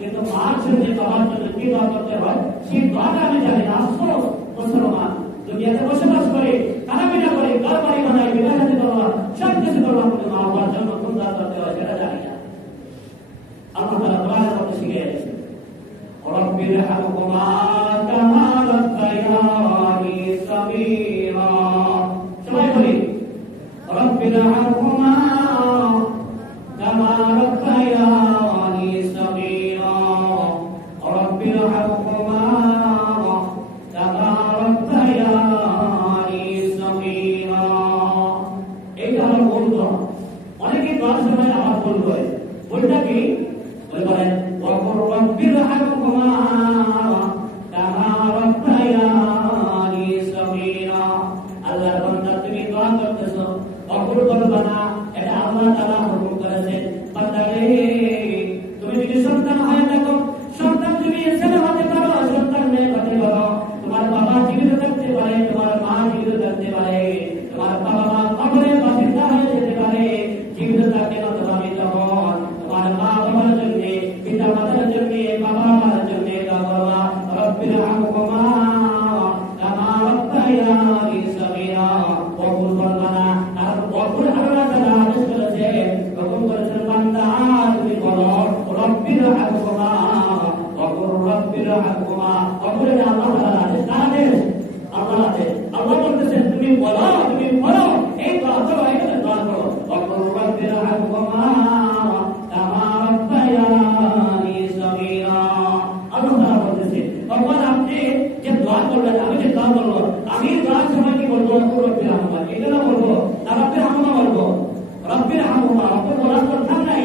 কিন্তু মার জন্য বাবার জন্য কি দোয়া করতে হয় সেই দোয়াটা আমি জানি না। আফসোস মুসলমান দুনিয়াতে বসবাস করে কারাবিনা করে ঘর বাড়ি বানায় বিবাহ শাদী করবা সব কিছু করবা কিন্তু মা বাবার জন্য কোন দোয়া করতে হয় সেটা জানি না। আল্লাহ তাআলা দোয়ার কথা শিখিয়ে দিয়েছেন, রব্বির হামহুমা কামা রাব্বায়ানি সগীরা। সবাই বলি রব্বির হামহুমা কামা রাব্বায়ানি সগীরা, রব্বির হামহুমা কামা রাব্বায়ানি সগীরা। এইটা হলো মূল দোয়া। অনেকে দোয়ার সময় আবার ভুল করে, ভুলটা কি বলেন ওয়াকুর রব্বির হামহুমা কামা রাব্বায়ানি সগীরা। আল্লাহর বান্দা তুমি দোয়া করতেছো ওয়াকুর বলবা না, এটা আল্লাহ তাআলা হুকুম করেছেন। বান্দা রে তুমি যদি সন্তান হয়ে থাকো, সন্তান তুমি ছেলে হতে পারো, সন্তান মেয়ে হতে পারো, তোমার বাবা জীবিত থাকতে পারে, তোমার মা জীবিত থাকতে পারে, তোমার বাবা মা কবরে বাসিন্দা হয়ে যেতে পারে, জীবিত থাকতে অথবা মৃত হন। তোমার মা বাবার জন্য পিতা মাতার জন্য বাবা মার জন্য দোয়া করবা রব্বির হামহুমা কামা রাব্বায়ানি সগীরা। ওয়াকুর বলবা না, আর ওয়াকুর আল্লাহ তাআলা আদেশ করেছে, হুকুম করেছেন বান্দা তুমি বলো রব্বির হামহুমা, ওয়াকুর রব্বির হামহুমা। ওয়াকুর আল্লাহ তাআলা আদেশ, আদেশ আল্লাহ আদেশ। আল্লাহ বলতেছেন তুমি বলো, তুমি বলো এই দোয়া করো, এই দোয়া করো ওয়াকুর রব্বির হামহুমা কামা রাব্বায়ানি সগীরা। আল্লাহ তাআলা বলতেছেন তখন আপনি যে দোয়া করলেন, আমি যে দোয়া করব, আমি দোয়ার সময় কি বলবো ওয়াকুর রব্বির হামহুমা, এটা না বলবো না রব্বির হামহুমা বলবো। রব্বির হামহুমা ওয়াকুর বলার কথা নাই,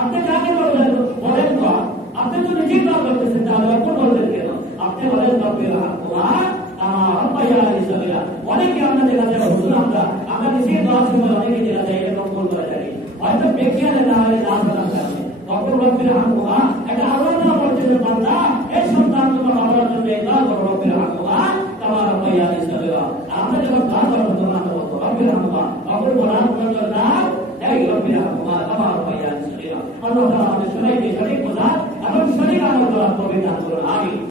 আপনি কাকে বলবেন বলেন তো, আপনি তো নিজেই দোয়া করতেছেন, তাহলে ওয়াকুর বলবেন কেন? আপনি বলেন রব্বির হামহুমা কামা রাব্বায়ানি সগীরা। অনেকে আপনাদের কাছে হুজুর আমরা নিজেই দোয়ার সময় অনেকে দেখা যায় এরকম ভুল করে থাকি, হয়তো বেকিয়ালে না হলে না বলার কারণে ওয়াকুর রব্বির হামহুমা এটা আল্লাহ তাআলা বলছেন বান্দা এই সন্তান তোমার বাবার জন্য দোয়া করো রব্বির হামহুমা কামা রাব্বায়ানি সগীরা। আমরা যখন দোয়া করব তখন আমরা বলবো রব্বির হামহুমা, ওয়াকুর বলার প্রয়োজন না, এই রব্বির হামহুমা কামা রাব্বায়ানি সগীরা। আল্লাহ তাআলা আমাদের সবাইকে সঠিক বোঝা এবং সঠিক আমল করার তৌফিক দান করুন। আমিন।